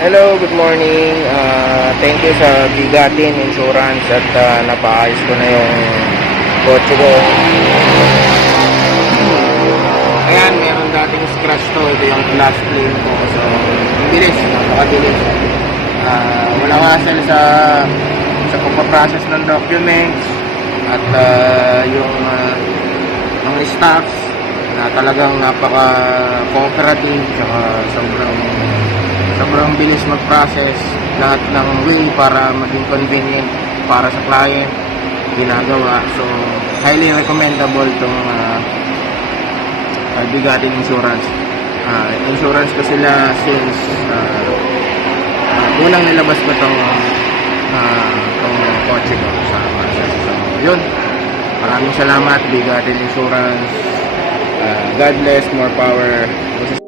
Hello, good morning. Thank you sa Bigatin Insurance at napaayos ko na yung kotse ko. Ayan, meron dating scratch to. Ito yung last claim ko. So, ang bilis, napakabilis. Walang hassle sa pagpaprocess ng documents at yung mga staffs na talagang napaka-cooperative tsaka sobrang bilis mag-process. Lahat ng way para maging convenient para sa client ginagawa. So highly recommendable itong Bigatin Insurance. Insurance ko sila since unang nilabas ko itong kotse ko sa Marshall. So yun, maraming salamat Bigatin Insurance. God bless, more power. This is